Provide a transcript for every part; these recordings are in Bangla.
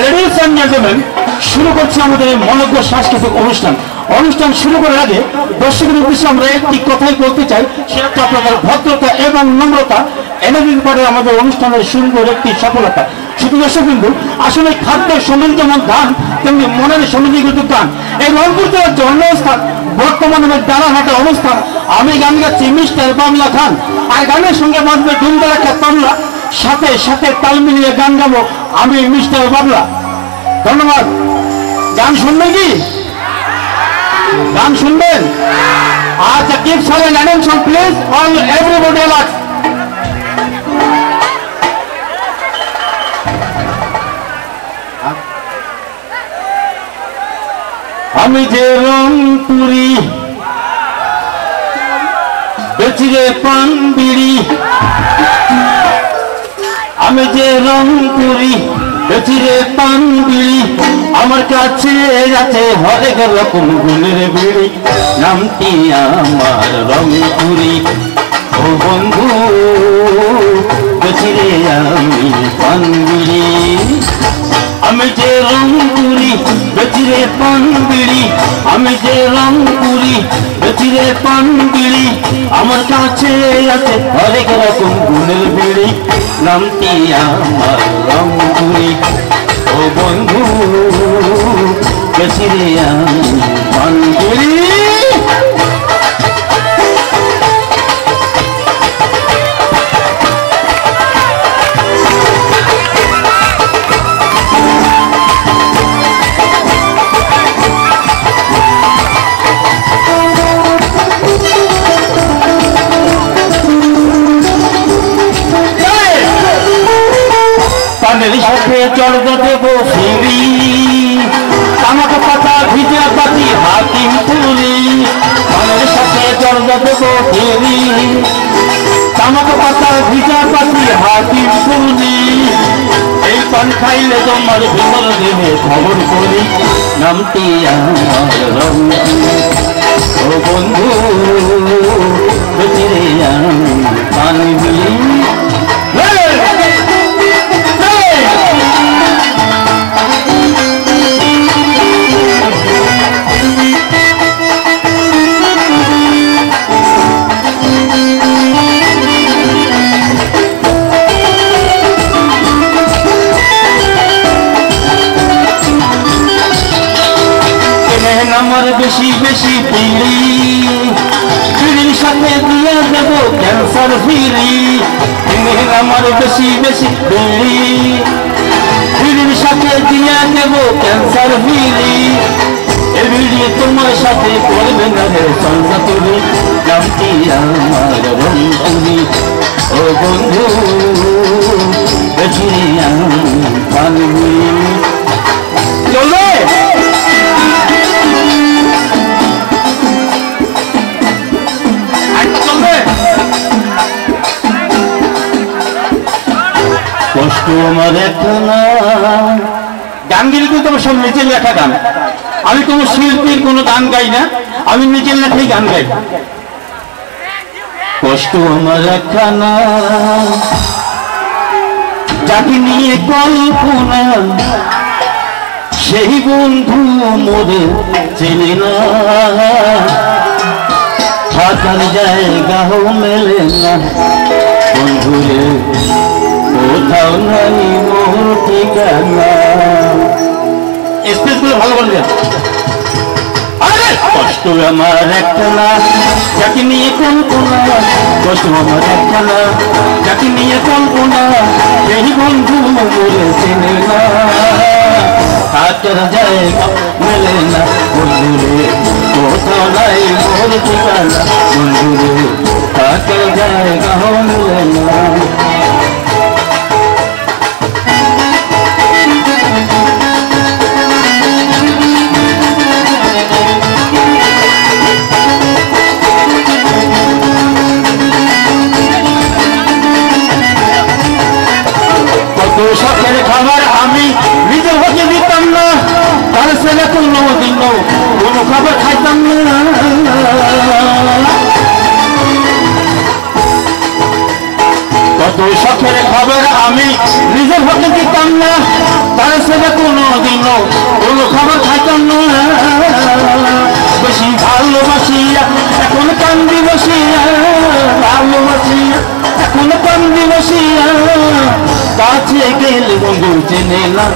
লেডিজ এন্ড জেন্টলম্যান, শুরু করছি আমাদের মনোজ্ঞ সাংস্কৃতিক অনুষ্ঠান। অনুষ্ঠান শুরু করার আগে দর্শকের উদ্দেশ্যে আমরা একটি কথাই বলতে চাই, সেটা আপনাদের ভদ্রতা এবং নম্রতা এনে দিতে পারে আমাদের অনুষ্ঠানের সুন্দর একটি সফলতা। শুধু দর্শক বিন্দু, আসলে খাদ্যের সমৃদ্ধি যেমন গান, তেমনি মনের সমৃদ্ধি কিন্তু গান। এই রংপুর জেলার জন্মস্থান, বর্তমানে দাঁড়াহাটের অবস্থান। আমি গান গাচ্ছি মিস্টার বাংলা খান, আর গানের সঙ্গে বাঁধবে দুমদার একটা তাবলা, সাথে সাথে তাল মিলিয়ে গান গাবো আমি মিস্টার বাংলা। ধন্যবাদ। গান শুনবেন কি? গান শুনবেন? আচ্ছা, keep silent attention please, all everybody relax. আমি যে রংপুরি, বেচি রে পান বিড়ি। আমি যে রংপুরি, বেচি রে পান বিড়ি। আমার কাছে আছে হরেক রকম গুণের বিড়ি। নামটি আমার রংপুরি, ও বন্ধু বেচি রে আমি পান বিড়ি। আমি যে রংপুরি, বেচি রে পান বিড়ি। আমি যে রংপুরি, বেচি রে পান বিড়ি। আমার কাছে আছে হরেক রকম গুণের বিড়ি। নামটি আমার রংপুরি, ও বন্ধু বেচি রে আমি পান বিড়ি। সাথে জর্দা দেব ফিরি, তামাক পাতা ভিজা পাতি হাকিম পুরি। পানের সাথে জর্দা দেব ফিরি, তামাক পাতা ভিজা পাতি হাকিম পুরি। এই পান খাইলে তোমার ভিতর দেবে খবর করি। নামটি আমার রংপুরি, ও বন্ধু বেচি রে আমি পান বিড়ি। আমার বেশি বেশি বিড়ি, বিড়ির সাথে দিয়ে দেব ক্যান্সার ফিরি। আমার বেশি বেশি বিড়ি, বিড়ির সাথে দিয়ে দেব ক্যান্সার ফিরি। এ বিড়ি তোমার সাথে করবে না রে সংসার তুমি। নামটি আমার রংপুরি, ও বন্ধু বেচি রে আমি পান বিড়ি। চলবে? কষ্ট আমার একখানা। গানগুলি কিন্তু আমার সব নিজের লেখা গান। আমি কোনো শিল্পীর কোনো গান গাই না, আমি নিজের লেখাই গান গাই। কষ্ট আমার একখানা, যাকে নিয়ে কল্পনা, সেই বন্ধু মোরে চেনে না। থাকার জায়গাও মেলে না বন্ধুরে, কোথাও নাই মোর ঠিকানা। স্পেস ভালো করে দেন। কষ্ট আমার একখানা, যাকে নিয়ে কল্পনা। কষ্ট আমার একখানা, যাকে নিয়ে কল্পনা, সেই বন্ধু মোরে চেনে না। থাকার জায়গা মেলে না বন্ধুরে, কোথাও নাই মোর ঠিকানা বন্ধুরে। থাকার জায়গাও মেলে না। শখের খাবার আমি নিজের হতে দিতাম না, তার ছেলে কোনোদিন কোনো খাবার খাইতাম না। কত শখের খাবার আমি নিজের হতে দিতাম না, তার ছেলে কোনোদিনও কোনো খবর খাইতাম না, বেশি ভালোবাসিয়া এখন কান্দি বসিয়া, ভালোবাসিয়া এখন কান্দি বসিয়া, কাছে গেলে বন্ধু চেনে না,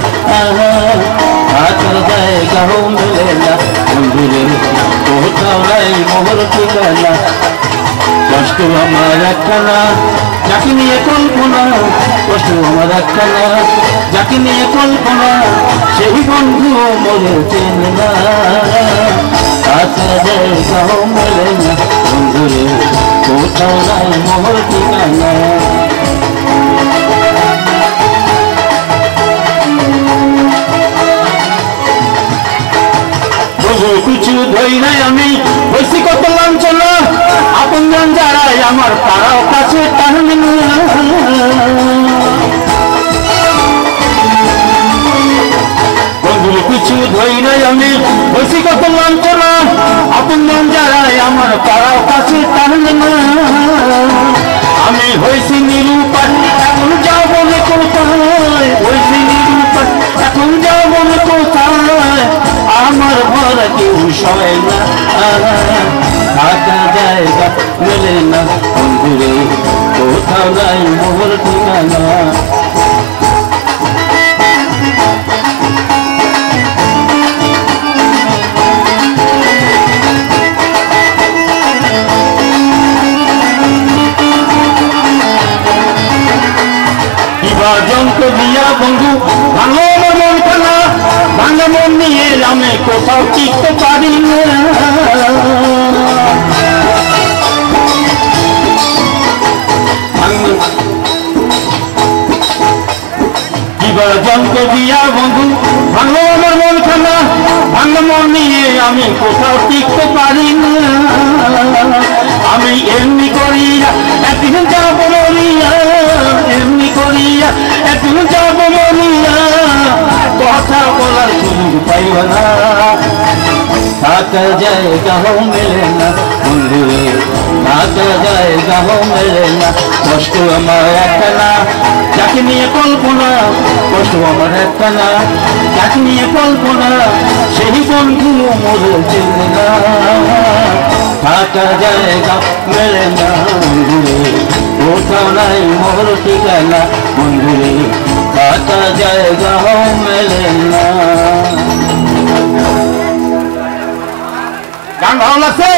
কাছের জায়গাও মেলে না, বন্ধুরে কোথাও নাই মোহর ঠিকানা। কষ্ট আমার একখানা, যাকে নিয়ে কল্পনা, কষ্ট আমার একখানা, যাকে নিয়ে কল্পনা, সেই বন্ধু মরে চেনে না, কাছের জায়গাও মেলে না, বন্ধুরে কোথাও নাই মোহর ঠিকানা। কিছু ধরি নাই আমি, হয়েছি কত লাঞ্ছনা, আপন জন যারাই আমার তারাও কাছে টানে না। বন্ধুর কিছু ধরি নাই আমি, হয়েছি কত লাঞ্ছনা, আপন জন যারাই আমার তারাও কাছে টানে না। আমি হয়েছি নিরুপায়, এখন যাও বলে কোথায়, হয়েছি নিরুপায়, এখন যাও বলে কোথায়, আমার ঘর কেউ সয় না, থাকার জায়গা মেলে না, বন্ধুরে কোথাও নাই মোহর ঠিকানা। জঙ্ক দিয়া বন্ধু ভাঙো মন খানা, ভাঙা মন নিয়ে আমি কোথাও টিকতে পারি না। জঙ্ক দিয়া বন্ধু ভাঙো আমার মন খানা, ভাঙা মন নিয়ে আমি কোথাও টিকতে পারি না। আমি এমনি করিয়া একদিন যাব মরিয়া, এমনি করিয়া একদিন যাব মরিয়া, কথা বলার সুযোগ পাইব না, থাকার জায়গাও মেলে না, বন্ধুরে থাকার জায়গাও মেলে না। কষ্ট আমার একখানা, যাকে নিয়ে কল্পনা, কষ্ট আমার একখানা, যাকে নিয়ে কল্পনা, সেই বন্ধু মরে চেনে না, থাকার জায়গা মেলে না, বন্ধুরে কোথাও নাই মোহর ঠিকানা, বন্ধুরে থাকার জায়গাও মেলে না। গান ভালো লাগছে?